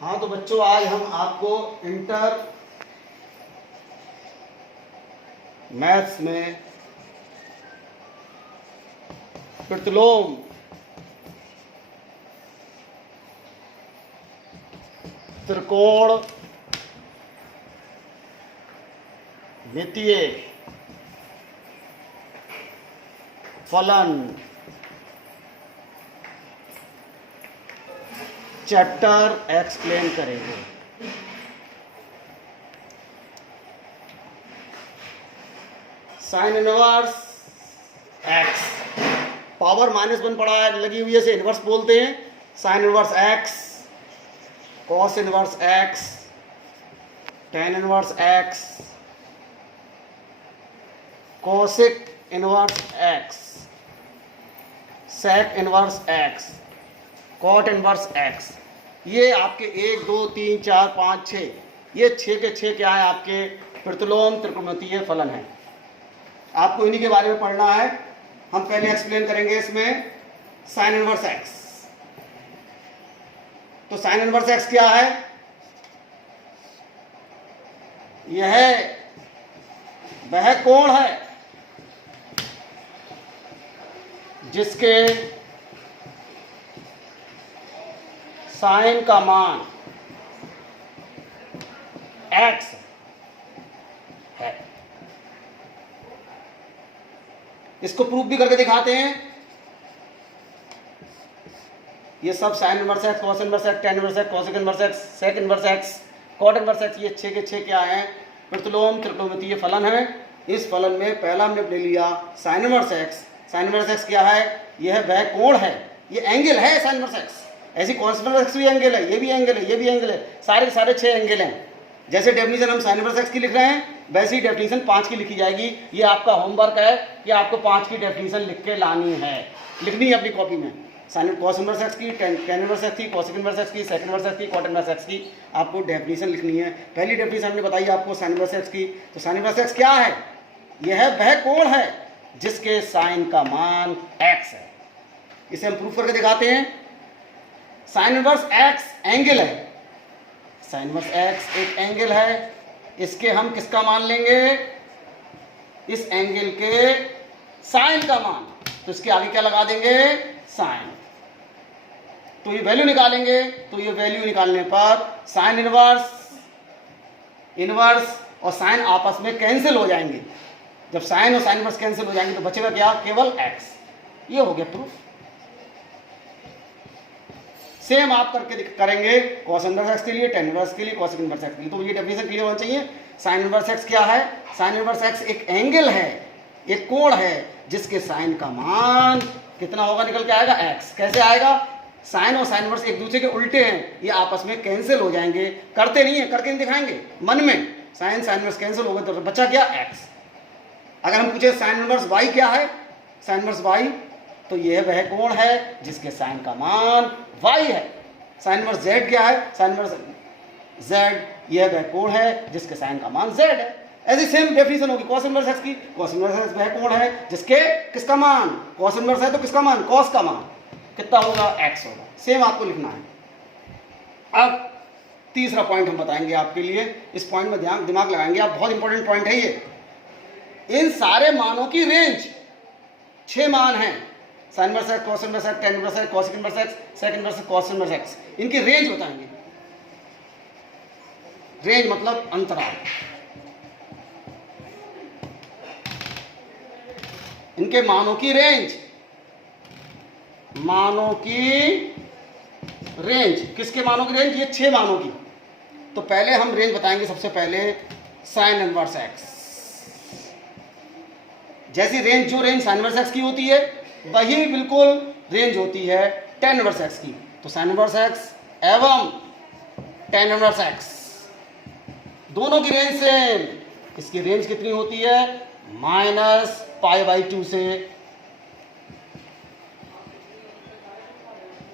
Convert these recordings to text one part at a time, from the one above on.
हाँ तो बच्चों, आज हम आपको इंटर मैथ्स में प्रतिलोम, त्रिकोण, द्वितीय, फलन चैप्टर एक्सप्लेन करेंगे। साइन इनवर्स एक्स, पावर -1 पड़ा है लगी हुई है, से इनवर्स बोलते हैं। Sine inverse x, cos inverse x, tan inverse x, cosec inverse x, sec inverse x, cot inverse x. ये आपके 1 2 3 4 5 6, ये 6 के 6 क्या है, आपके प्रतिलोम त्रिकोणमितीय फलन है। आपको इन्हीं के बारे में पढ़ना है। हम पहले एक्सप्लेन करेंगे इसमें साइन इनवर्स एक्स। तो साइन इनवर्स एक्स क्या है? यह वह कोण है जिसके साइन का मान x है। इसको प्रूफ भी करके दिखाते हैं। ये सब sine inverse x, cos inverse x, tan inverse x, cosec inverse x, sec inverse x, cot inverse x, ये 6 के 6 क्या है? प्रतिलोम त्रिकोणमितीय फलन है। इस फलन में पहला हमने ले लिया sign inverse x. Sign inverse x क्या है? यह वह कोण है, ये एंगल है साइन इनवर्स एक्स। ऐसी कॉस इनवर्स एक्स भी एंगल है, ये भी एंगल है, ये भी एंगल है, सारे के सारे 6 एंगल हैं। जैसे डेफिनेशन हम साइन इनवर्स एक्स की लिख रहे हैं, वैसे ही डेफिनेशन 5 की लिखी जाएगी। ये आपका होमवर्क है कि आपको 5 की डेफिनेशन लिख के लानी है, लिखनी है अपनी कॉपी में। साइन कॉस इनवर्स एक्स की, टेन इनवर्स एक्स की, कोसेक इनवर्स एक्स की, सेक इनवर्स एक्स की, कॉट इनवर्स एक्स की आपको डेफिनेशन लिखनी है। पहली डेफिनेशन हमने बताई आपको साइन इनवर्स एक्स की। तो साइन इनवर्स एक्स क्या है? यह वह कोण है जिसके साइन का मान x है। इसे हम प्रूफ करके दिखाते हैं। साइन इनवर्स x एंगल है, साइन इनवर्स x एक एंगल है। इसके हम किसका मान लेंगे? इस एंगल के साइन का मान। तो इसके आगे क्या लगा देंगे? साइन। तो ये वैल्यू निकालेंगे। तो ये वैल्यू निकालने पर साइन इनवर्स और साइन आपस में कैंसिल हो जाएंगे। जब साइन और साइन इनवर्स कैंसिल हो जाएंगे तो बचेगा क्या? केवल x। ये हो गया प्रूफ। सेम आप करके करेंगे कॉस इनवर्स एक्स के लिए, टेन इनवर्स के लिए, कोसेक इनवर्स एक्स के लिए। तो ये डेफिनेशन क्लियर होना चाहिए। साइन इनवर्स एक्स क्या है? साइन इनवर्स एक्स एक एंगल है, एक कोण है जिसके साइन का मान कितना होगा? निकल के आएगा x। कैसे आएगा? साइन और साइन इनवर्स एक दूसरे के उल्टे हैं, ये आपस में कैंसिल हो जाएंगे। करते नहीं है, करके नहीं दिखाएंगे, मन में साइन साइन इनवर्स कैंसिल हो गए तो बचा क्या? x। अगर हम पूछे साइन इनवर्स y क्या है? साइन इनवर्स y, तो यह वह कोण है जिसके साइन का मान y है। साइन इनवर्स z क्या है? साइन इनवर्स z, यह वह कोण है जिसके साइन का मान z है। ऐसी सेम डेफिनेशन होगी कॉस इनवर्स एक्स की। कॉस इनवर्स एक्स वह कोण है जिसके किसका मान? कॉस इनवर्स है तो किसका मान? कॉस का मान कितना होगा? x होगा। सेम आपको लिखना है। अब तीसरा पॉइंट हम बताएंगे आपके लिए। इस पॉइंट में दिमाग लगाएंगे आप, बहुत इंपॉर्टेंट पॉइंट है ये। इन सारे मानों की रेंज 6 मान हैं। Sine inverse x, cos inverse x, tan inverse x, cosec inverse x, sec inverse x, cos inverse x, इनकी रेंज बताएंगे। रेंज मतलब अंतराल। इनके मानों की रेंज, मानों की रेंज, किसके मानों की रेंज? ये 6 मानों की। तो पहले हम रेंज बताएंगे। सबसे पहले साइन इनवर्स एक्स। जैसी रेंज, जो रेंज साइन इनवर्स एक्स की होती है वही बिल्कुल रेंज होती है टेन इनवर्स एक्स की। तो साइन इनवर्स एक्स एवं टेन इनवर्स एक्स दोनों की रेंज सेम। इसकी रेंज कितनी होती है? -π/2 से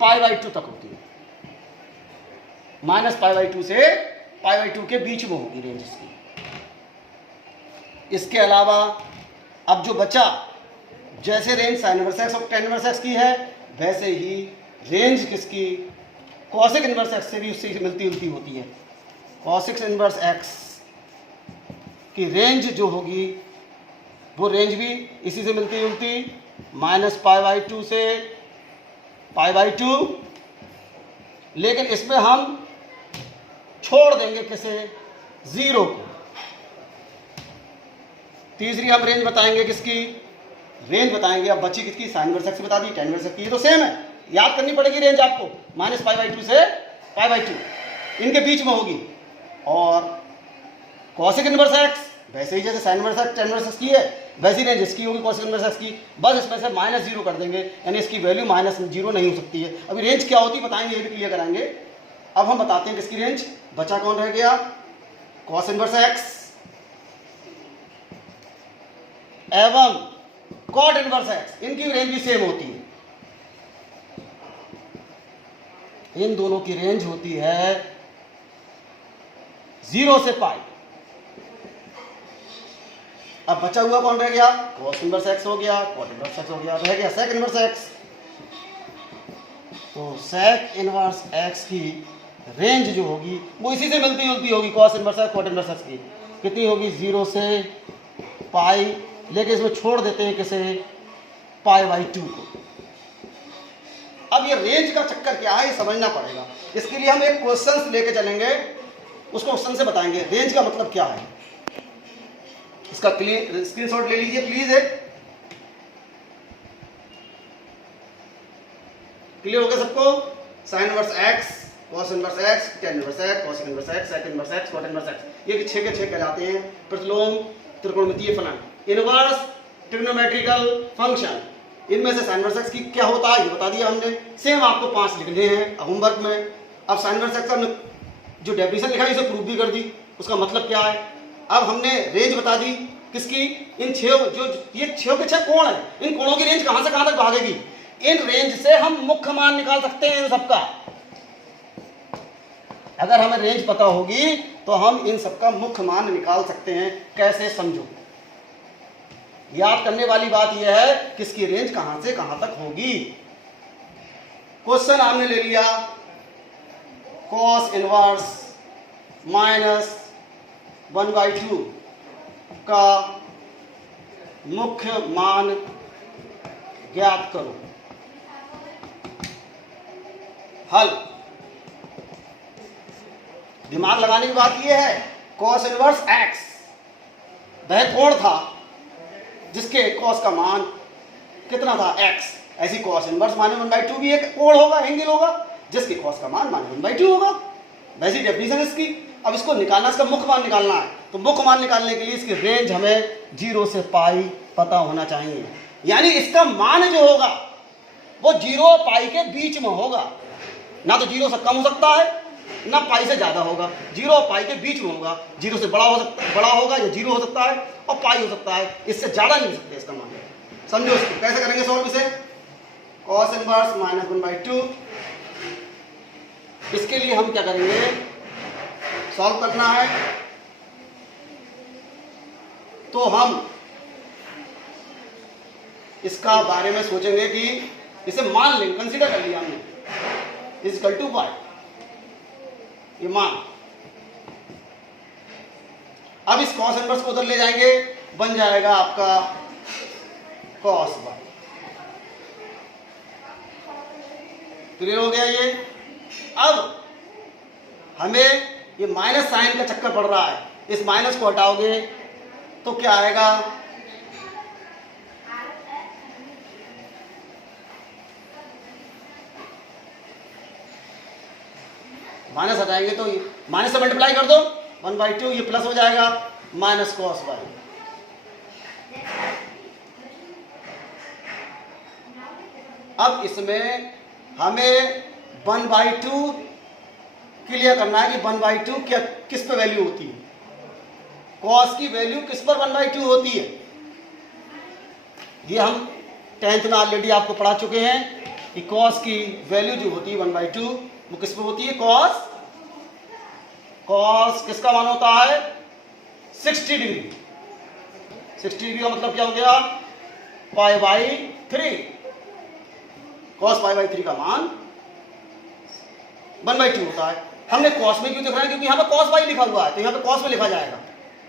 π/2 तक होती है। -π/2 से π/2 के बीच में होगी रेंज इसकी। इसके अलावा अब जो बचा, जैसे रेंज साइन इनवर्स एक्स और टेन इनवर्स एक्स की है, वैसे ही रेंज किसकी? कॉसिक इनवर्स एक्स से भी उससे मिलती जुलती होती है। कॉसिक इनवर्स एक्स की रेंज जो होगी वो रेंज भी इसी से मिलती जुलती, -π/2 से π/2, लेकिन इसमें हम छोड़ देंगे किसे, 0 को। तीसरी हम रेंज बताएंगे किसकी, रेंज बताएंगे अब बची किसकी, साइन इनवर्स एक्स बता दी, tan इनवर्स एक्स की, ये तो सेम है, याद करनी पड़ेगी रेंज आपको, -π/2 से π/2 इनके बीच में होगी। और कॉसिक इनवर्स एक्स वैसे ही जैसे sign inverse x tan inverse x की है वैसी रेंज इसकी होगी कॉसिक इनवर्स एक्स की, बस इसमें से -0 कर देंगे, यानी इसकी वैल्यू -0 नहीं हो सकती है। अभी रेंज क्या होती है बताएंगे, ये भी क्लियर कराएंगे। अब हम बताते हैं किसकी रेंज, बचा कौन रह गया, कॉस इनवर्स एक्स एवं कॉट इनवर्स एक्स, इनकी रेंज भी सेम होती है, इन दोनों की रेंज होती है 0 से π। अब बचा हुआ कौन रह गया, कॉस इनवर्स एक्स हो गया, कॉट इनवर्स एक्स हो गया, रह गया सेक इनवर्स एक्स। तो सेक इनवर्स एक्स की रेंज जो होगी वो इसी से मिलती जुलती होगी, cos inverse x cot inverse x की, कितनी होगी 0 से π, लेकिन इसमें छोड़ देते हैं किसे, π/2 को। अब ये रेंज का चक्कर क्या है ये समझना पड़ेगा, इसके लिए हम एक क्वेश्चन लेके चलेंगे, उस क्वेश्चन से बताएंगे रेंज का मतलब क्या है। इसका स्क्रीनशॉट ले लीजिए प्लीज, एक क्लियर हो गया सबको, sine inverse x, cos inverse x, tan inverse x, cos inverse x, sec inverse x, cot inverse x, ये 6 के 6 कहलाते हैं प्रतिलोम त्रिकोणमितीय फलन, इनवर्स ट्रिग्नोमेट्रिकल फंक्शन। इनमें से साइन इनवर्स एक्स की क्या होता है ये बता दिया हमने, सेम आपको 5 लिखने हैं होमवर्क में। अब साइन इनवर्स एक्स का हमने जो डेफिनेशन लिखा है इसे प्रूव भी कर दी, उसका मतलब क्या है। अब हमने रेंज बता दी किसकी, इन 6 जो ये 6 के 6 कोण है, इन कोणों की रेंज कहां से कहां तक भागेगी, इन रेंज से हम मुख्य मान निकाल सकते हैं इन सबका। अगर हमें रेंज पता होगी तो हम इन सबका मुख्य मान निकाल सकते हैं, कैसे समझो। याद करने वाली बात यह है किसकी रेंज कहां से कहां तक होगी। क्वेश्चन हमने ले लिया cos इनवर्स -1/2 का मुख्य मान ज्ञात करो। हल, दिमाग लगाने की बात यह है, cos इनवर्स x वह कोण था जिसके cos का मान कितना था x, ऐसी cos इनवर्स -1/2 भी एक कोण होगा, एंगल होगा जिसके cos का मान -1/2 होगा, वैसी डेफिनेशन इसकी। अब इसको निकालना, इसका मुख्य मान निकालना है, तो मुख्य मान निकालने के लिए इसकी रेंज हमें 0 से π पता होना चाहिए, यानी इसका मान जो होगा वो 0 और π के बीच में होगा, ना तो 0 से कम हो सकता है ना π से ज्यादा होगा, 0 और π के बीच में होगा, 0 से बड़ा होगा या 0 हो सकता है और π हो सकता है, इससे ज्यादा नहीं हो सकता इसका मान। समझो इसको कैसे करेंगे सॉल्व इसे, cos इनवर्स -1/2, इसके लिए हम क्या करेंगे, सॉल्व करना है तो हम इसका बारे में सोचेंगे कि इसे मान लेंगे, कंसीडर कर लिया हमने, इक्वल टू y, ये मान। अब इस cos इनवर्स को उधर ले जाएंगे, बन जाएगा आपका cos y। क्लियर हो गया ये। अब हमें ये माइनस साइन का चक्कर पड़ रहा है, इस माइनस को हटाओगे तो क्या आएगा, माइनस हटाएंगे तो माइनस से मल्टीप्लाई कर दो 1/2, ये प्लस हो जाएगा माइनस cos y। अब इसमें हमें 1/2 क्लियर करना है कि 1/2 क्या किस पर वैल्यू होती है, cos की वैल्यू किस पर 1/2 होती है। ये हम 10th में ऑलरेडी आपको पढ़ा चुके हैं कि cos की वैल्यू जो होती है 1/2 वो किस पर होती है, cos किसका मान होता है 60 डिग्री। 60 डिग्री का मतलब क्या हो गया, π/3, cos π/3 का मान 1/2 होता है। हमने कॉस में क्यों दिख रहा है, क्योंकि यहाँ पे cos y लिखा हुआ है, तो यहाँ पे cos में लिखा जाएगा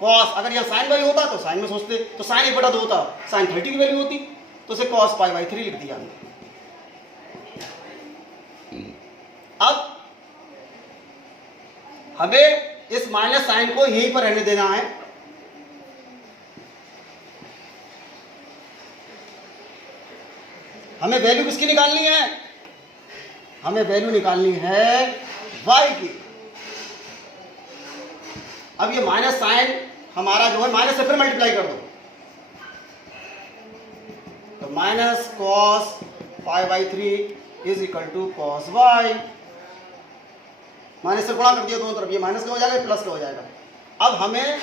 cos। अगर यहाँ sin y होता तो sin में सोचते, तो sin 1/2 होता, sin 30 की वैल्यू होती, तो उसे cos π/3 लिख दिया हमने। अब हमें इस माइनस साइन को यहीं पर रहने देना है। हमें वैल्यू किसकी निकालनी है, हमें वैल्यू निकालनी है y की। अब ये माइनस साइन हमारा जो है माइनस से फिर मल्टीप्लाई कर दो, तो minus cos π/3 is equal to cos y। Minus से गुणा कर दिया दोनों तरफ, ये माइनस का हो जाएगा, प्लस का हो जाएगा। अब हमें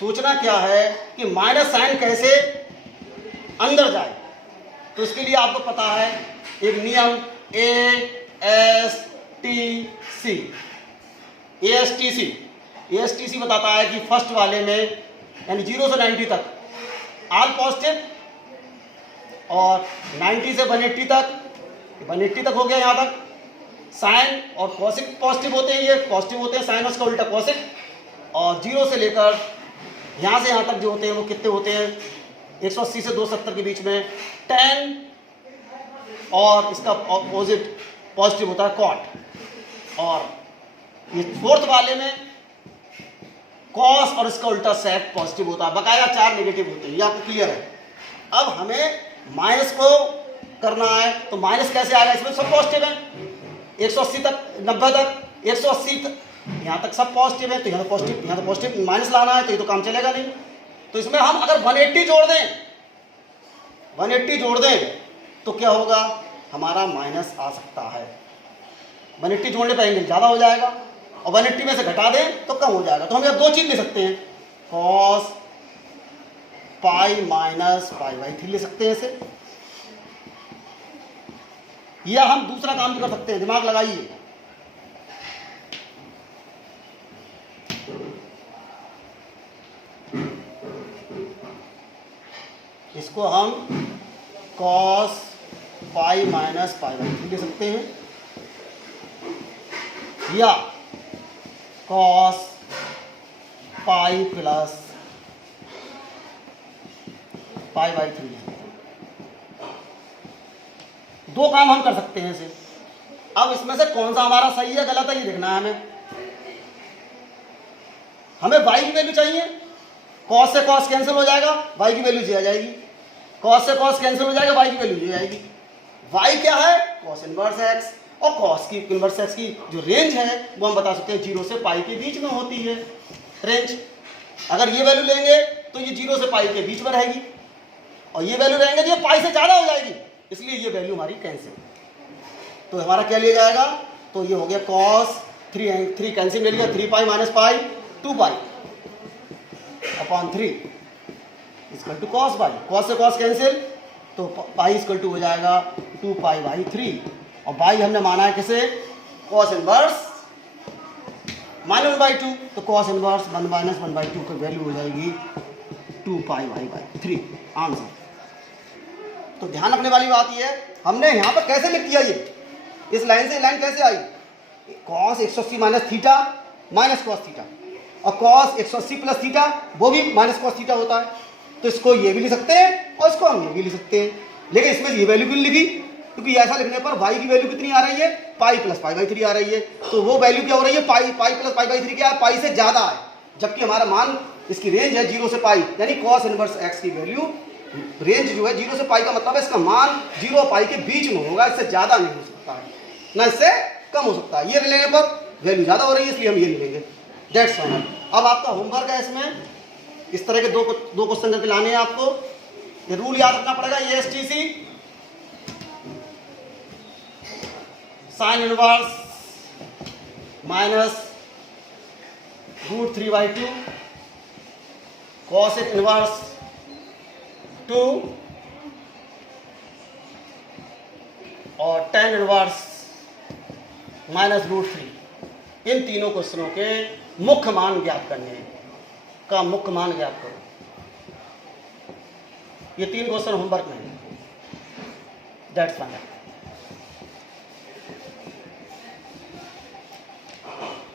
सोचना क्या है कि माइनस साइन कैसे अंदर जाए, तो इसके लिए आपको पता है एक नियम ASTC बताता है कि फर्स्ट वाले में यानी 0 से 90 तक ऑल पॉजिटिव और 90 से 180 तक, 180 तक हो गया यहाँ तक साइन और कॉसिक पॉजिटिव होते हैं, ये पॉजिटिव होते हैं साइन, उसका उल्टा कॉसिक। और 0 से लेकर यहाँ से यहाँ तक जो होते हैं वो कितने होते हैं, 180 से 270 के बीच में tan, और इसका ऑपोजिट पॉजिटिव होता है कॉट। और ये फोर्थ वाले में कॉस और इसका उल्टा सेक पॉजिटिव होता है, बकाया 4 नेगेटिव होते हैं, ये आपको क्लियर है। अब हमें माइनस को करना है, तो माइनस कैसे आएगा, इसमें सब पॉजिटिव है, 180 तक 90 तक 180 तक यहाँ तक सब पॉजिटिव है, तो यहाँ तो पॉजिटिव, यहाँ तो पॉजिटिव माइनस लाना है, तो ये तो काम चलेगा नहीं। तो इसमें हम अगर 180 जोड़ दें, 180 जोड़ दें तो क्या होगा, हमारा माइनस आ सकता है। 180 जोड़ने पर एंगल ज़्यादा हो जाएगा, और 180 में से घटा दें तो कम हो जाएगा। तो हम यहाँ 2 चीज़ ले सकते हैं, cos π - π/3 ले सकते हैं इसे, या हम दूसरा काम भी कर सकते हैं, दिमाग लगाइए। इसको हम cos π - π/3 ले सकते हैं, या cos π + π/3 ले सकते हैं। 2 काम हम कर सकते हैं इसे। अब इसमें से कौन सा हमारा सही है गलत है ये देखना है हमें। हमें y की वैल्यू चाहिए, cos से cos कैंसिल हो जाएगा, y की वैल्यू आ जाएगी, cos से cos कैंसिल हो जाएगा, y की वैल्यू आ जाएगी। y क्या है, cos इनवर्स x, और cos की इनवर्स x की जो रेंज है वो हम बता सकते हैं 0 से π के बीच में होती है रेंज। अगर ये वैल्यू लेंगे तो ये 0 से π के बीच में रहेगी, और ये वैल्यू लेंगे तो ये π से ज़्यादा हो जाएगी, इसलिए ये वैल्यू हमारी कैंसिल। तो हमारा क्या लिया जाएगा, तो ये हो गया cos 3 कैंसिल ले लिया, 3π - π 2π/3 = cos y। cos से cos कैंसिल, तो π = हो जाएगा 2π/3, और y हमने माना है किसे, cos इनवर्स -1/2, तो cos इनवर्स 1 - 1/2 की वैल्यू हो जाएगी 2π/3 आंसर। तो ध्यान रखने वाली बात ये है, हमने यहाँ पर कैसे लिख दिया, ये इस लाइन से लाइन कैसे आई, cos 180 - θ - cos θ, और cos 180 + θ वो भी -cos θ होता है। तो इसको ये भी लिख सकते हैं और इसको हम ये भी लिख सकते हैं, लेकिन इसमें ये वैल्यू क्यों लिखी, क्योंकि ऐसा लिखने पर y की वैल्यू कितनी आ रही है, π + π/3 आ रही है। तो वो वैल्यू क्या हो रही है, π + π/3 क्या है, π से ज़्यादा है, जबकि हमारा मान इसकी रेंज है 0 से π, यानी cos इनवर्स x की वैल्यू रेंज जो है 0 से π का मतलब है इसका मान 0 और π के बीच में होगा, इससे ज़्यादा नहीं हो सकता है, ना इससे कम हो सकता है। ये लेने पर वैल्यू ज़्यादा हो रही है, इसलिए हम ये लेंगे, दैट्स फाइनल। अब आपका होमवर्क है, इसमें इस तरह के दो क्वेश्चन करके लाने हैं आपको। ये रूल याद रखना पड़ेगा, ASTC sine inverse -√3/2 cos inverse 2 और tan इनवर्स -√3। इन तीनों क्वेश्चनों के मुख्य मान ज्ञात करने हैं, का मुख्य मान ज्ञात करो। ये 3 क्वेश्चन होमवर्क में है, दैट्स फाइनल।